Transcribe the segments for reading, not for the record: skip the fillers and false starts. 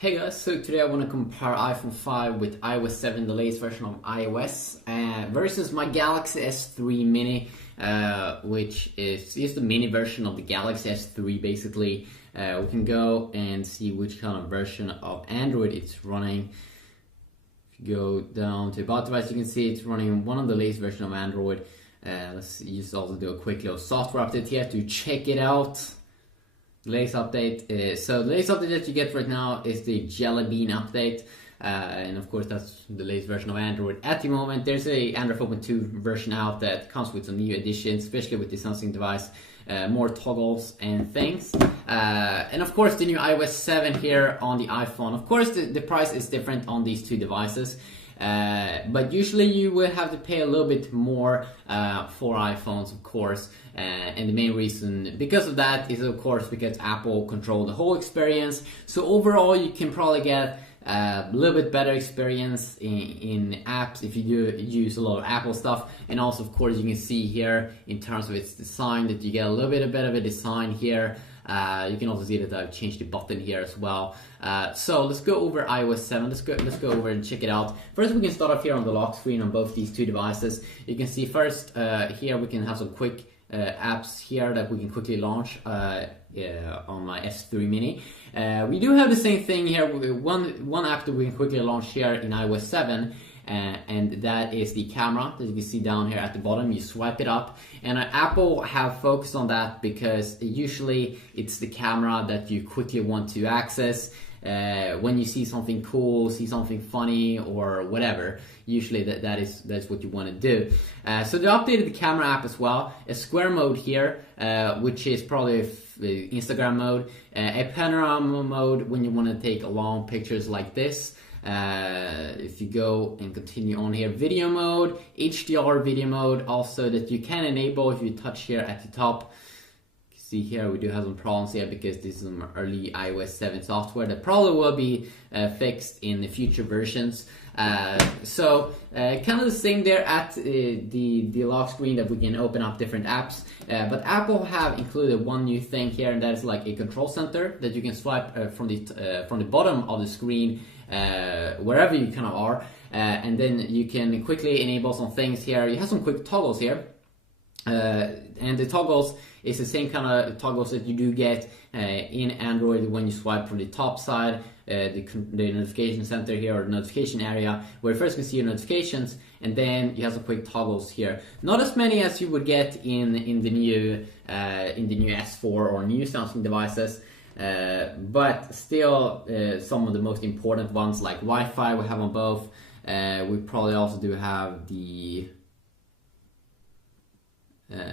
Hey guys, so today I want to compare iPhone 5 with iOS 7, the latest version of iOS, versus my Galaxy S3 Mini, which is the mini version of the Galaxy S3 basically. We can go and see which kind of version of Android it's running. If you go down to About Device, you can see it's running one of the latest version of Android. Let's just also do a quick little software update here to check it out. The latest update, so the latest update that you get right now is the Jelly Bean update, and of course that's the latest version of Android at the moment. There's a Android 4.2 version out that comes with some new additions, especially with the sensing device, more toggles and things, and of course the new iOS 7 here on the iPhone. Of course the price is different on these two devices. But usually you will have to pay a little bit more for iPhones, of course, and the main reason because of that is of course because Apple control the whole experience. So overall you can probably get a little bit better experience in apps if you do use a lot of Apple stuff, and also of course you can see here in terms of its design that you get a little bit better of a design here. You can also see that I've changed the button here as well. So let's go over iOS 7. Let's go over and check it out. First, we can start off here on the lock screen on both these two devices. You can see first here we can have some quick apps here that we can quickly launch on my S3 Mini. We do have the same thing here. One app that we can quickly launch here in iOS 7. And that is the camera that you can see down here at the bottom. You swipe it up, and Apple have focused on that because usually it's the camera that you quickly want to access when you see something cool, see something funny or whatever. Usually that's what you want to do. So they updated the camera app as well. A square mode here, which is probably Instagram mode. A panorama mode when you want to take long pictures like this. If you go and continue on here, video mode, HDR video mode, also that you can enable if you touch here at the top. You can see here we do have some problems here because this is some early iOS 7 software that probably will be fixed in the future versions. So kind of the same there at the lock screen that we can open up different apps, but Apple have included one new thing here, and that is like a control center that you can swipe from the bottom of the screen wherever you kind of are, and then you can quickly enable some things here. You have some quick toggles here, and the toggles is the same kind of toggles that you do get in Android when you swipe from the top side, the notification center here, or notification area, where you first can see your notifications, and then you have some quick toggles here. Not as many as you would get in the new S4 or new Samsung devices. But still some of the most important ones like Wi-Fi we have on both. We probably also do have the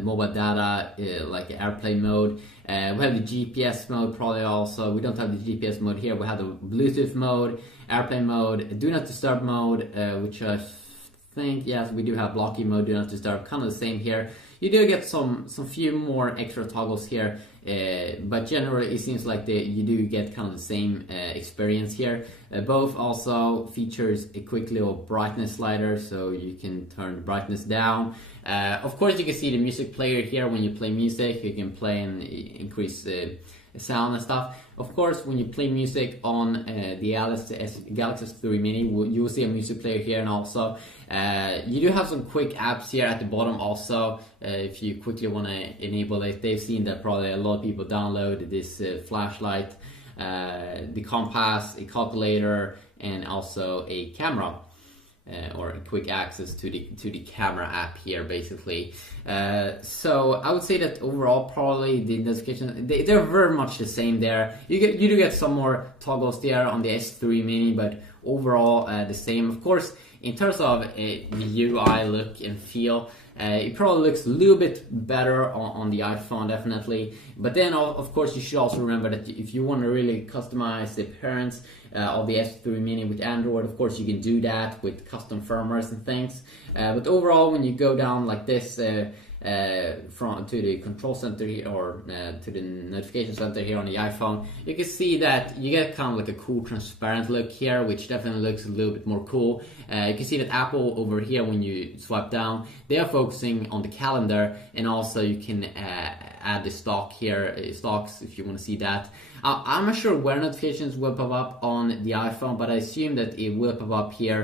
mobile data, like airplane mode. We have the GPS mode probably also. We don't have the GPS mode here. We have the Bluetooth mode, airplane mode, do not disturb mode, which I think, yes, we do have blocking mode, do not disturb, kind of the same here. You do get some few more extra toggles here, but generally it seems like you do get kind of the same experience here. Both also features a quick little brightness slider, so you can turn the brightness down. Of course, you can see the music player here. When you play music, you can play and increase sound and stuff. Of course, when you play music on the Galaxy S3 Mini, you will see a music player here, and also you do have some quick apps here at the bottom also. If you quickly want to enable it, they've seen that probably a lot of people download this flashlight, the compass, a calculator, and also a camera. Or quick access to the camera app here, basically. So I would say that overall, probably the notifications they're very much the same there. You do get some more toggles there on the S3 Mini, but overall the same. Of course, in terms of the UI look and feel, it probably looks a little bit better on the iPhone, definitely. But then, of course, you should also remember that if you want to really customize the appearance of the S3 Mini with Android, of course, you can do that with custom firmwares and things. But overall, when you go down like this to the control center here, or to the notification center here on the iPhone, you can see that you get kind of like a cool transparent look here, which definitely looks a little bit more cool. You can see that Apple over here, when you swipe down, they are focusing on the calendar, and also you can add the stock here, stocks, if you want to see that. I'm not sure where notifications will pop up on the iPhone, but I assume that it will pop up here,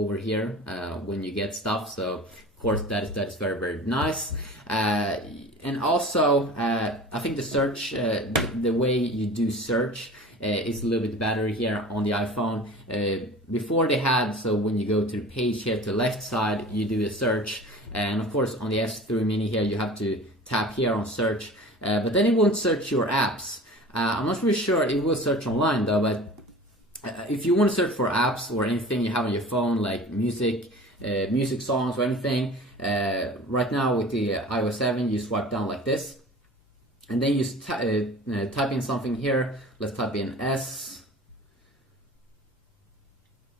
over here, when you get stuff. So of course that is very, very nice. And also, I think the search, the way you do search is a little bit better here on the iPhone. Before they had, so when you go to the page here to the left side, you do a search. And of course on the S3 Mini here, you have to tap here on search. But then it won't search your apps. I'm not really sure it will search online though, but if you want to search for apps or anything you have on your phone, like music, music songs or anything, right now with the iOS 7 you swipe down like this, and then you type in something here. Let's type in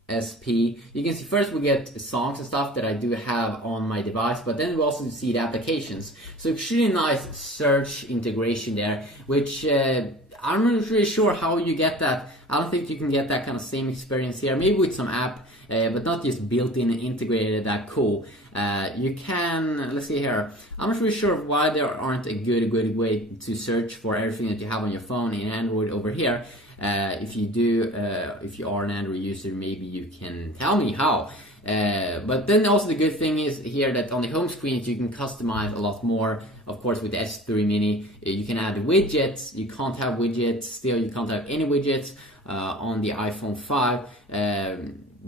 SP. You can see first we get songs and stuff that I do have on my device, but then we also see the applications. So extremely nice search integration there, which I'm not really sure how you get that. I don't think you can get that kind of same experience here. Maybe with some app, but not just built-in and integrated that cool. You can, let's see here. I'm not really sure why there aren't a good way to search for everything that you have on your phone in Android over here. If you do, if you are an Android user, maybe you can tell me how. But then also the good thing is here that on the home screen you can customize a lot more. Of course with the S3 Mini you can add widgets. You can't have widgets, still you can't have any widgets on the iPhone 5.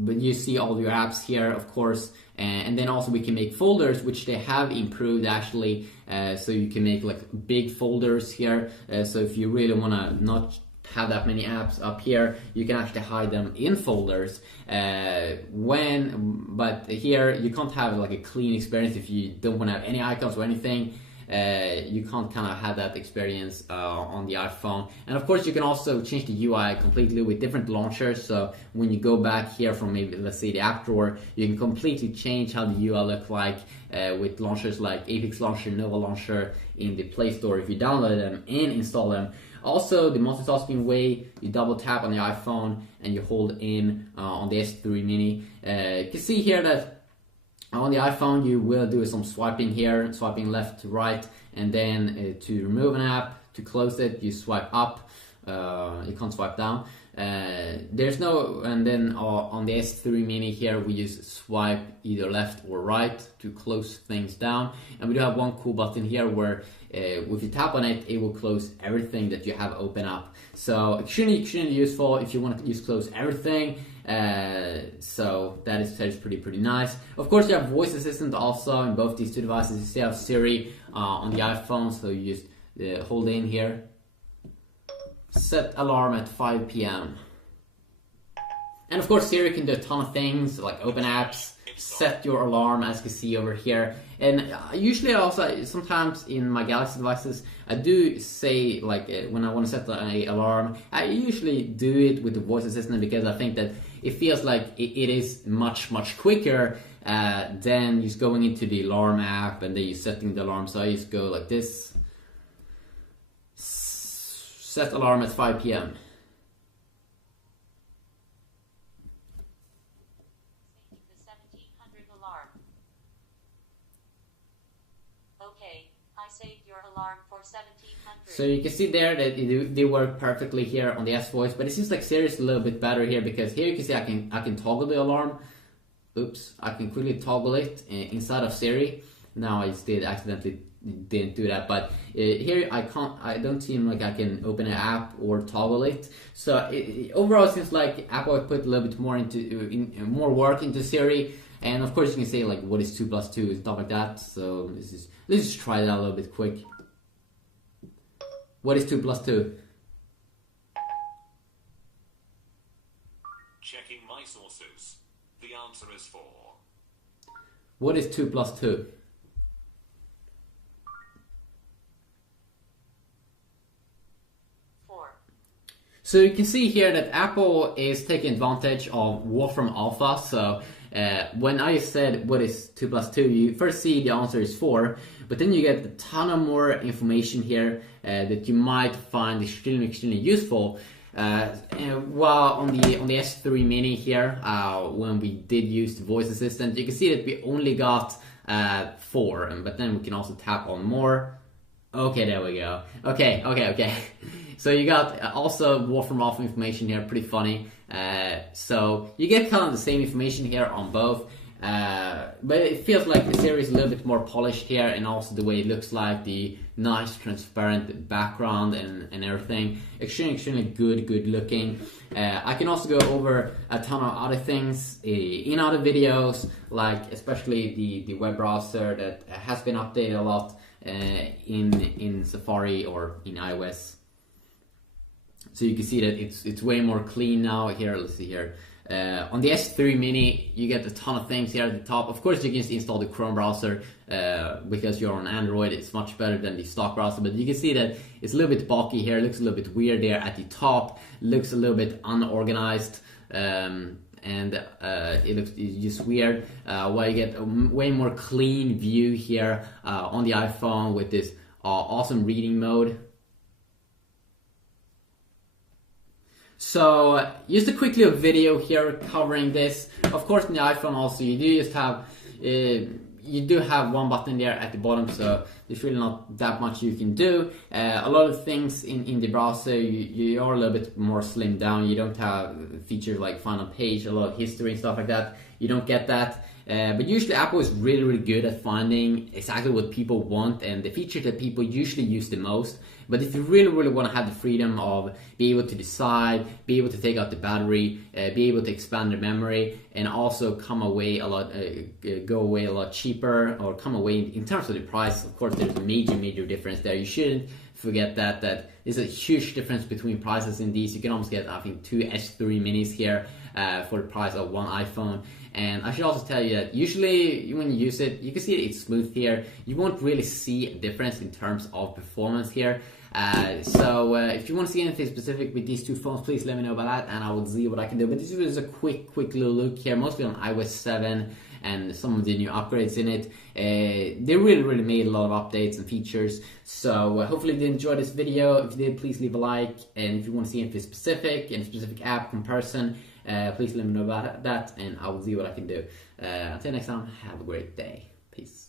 But you see all your apps here, of course, and then also we can make folders, which they have improved actually. So you can make like big folders here. So if you really want to not have that many apps up here, you can actually hide them in folders. But here you can't have like a clean experience if you don't want to have any icons or anything. You can't kind of have that experience on the iPhone. And of course you can also change the UI completely with different launchers. So when you go back here from maybe, let's say, the app drawer, you can completely change how the UI look like with launchers like Apex Launcher, Nova Launcher in the Play Store if you download them and install them. Also, the multitasking way, you double tap on the iPhone and you hold in on the S3 Mini. You can see here that on the iPhone you will do some swiping here, swiping left to right, and then to remove an app, to close it, you swipe up. You can't swipe down. There's no, and then on the S3 Mini here we use swipe either left or right to close things down. And we do have one cool button here where if you tap on it, it will close everything that you have open up. So extremely useful if you want to use close everything. So that is pretty nice. Of course you have voice assistant also in both these two devices. You still have Siri on the iPhone, so you just hold in here. Set alarm at 5 p.m. And of course Siri can do a ton of things like open apps, set your alarm, as you can see over here. And usually also sometimes in my Galaxy devices I do say like when I want to set an alarm, I usually do it with the voice assistant because I think that it feels like it is much quicker than just going into the alarm app and then you setting the alarm. So I just go like this. Set alarm at 5 p.m. The 1700 alarm. Okay, I saved your alarm for 1700. So you can see there that they work perfectly here on the S voice, but it seems like Siri is a little bit better here because here you can see I can toggle the alarm. Oops, I can quickly toggle it inside of Siri. Now I just accidentally didn't do that, but here I don't seem like I can open an app or toggle it. So overall it seems like Apple put a little bit more more work into Siri. And of course you can say like what is 2 plus 2 and stuff like that. So let's just try that a little bit quick. What is 2 plus 2? Checking my sources. The answer is 4. What is 2 plus 2? So you can see here that Apple is taking advantage of Wolfram Alpha. So when I said what is 2 plus 2, you first see the answer is 4, but then you get a ton of more information here that you might find extremely useful. While on the S3 Mini here, when we did use the voice assistant, you can see that we only got 4, but then we can also tap on more. Okay, there we go. Okay. So you got also more from off information here, pretty funny. So you get kind of the same information here on both. But it feels like the series is a little bit more polished here, and also the way it looks like, the nice transparent background and everything. Extremely good looking. I can also go over a ton of other things in other videos, like especially the web browser that has been updated a lot in Safari or in iOS. So you can see that it's way more clean now. Here, let's see here. On the S3 Mini, you get a ton of things here at the top. Of course, you can just install the Chrome browser because you're on Android. It's much better than the stock browser, but you can see that it's a little bit bulky here. It looks a little bit weird there at the top. Looks a little bit unorganized, and it's just weird. While you get a way more clean view here on the iPhone with this awesome reading mode. So just a quick little video here covering this. Of course, in the iPhone also you do just have you do have one button there at the bottom, so there's really not that much you can do. A lot of things in the browser you are a little bit more slimmed down. You don't have features like find on page, a lot of history and stuff like that. You don't get that. But usually Apple is really good at finding exactly what people want and the features that people usually use the most. But if you really want to have the freedom of be able to decide, be able to take out the battery, be able to expand the memory, and also come away a lot, go away a lot cheaper, or come away in terms of the price. Of course, there's a major difference there. You shouldn't forget that there's a huge difference between prices in these. You can almost get, I think, 2 S3 minis here for the price of one iPhone. And I should also tell you that usually when you use it, you can see it's smooth here. You won't really see a difference in terms of performance here. So if you want to see anything specific with these two phones, please let me know about that and I will see what I can do. But this was a quick little look here, mostly on iOS 7 and some of the new upgrades in it. They really made a lot of updates and features. So hopefully you did enjoy this video. If you did, please leave a like. And if you want to see anything specific, any specific app comparison, please let me know about that and I will see what I can do. Until next time, have a great day. Peace.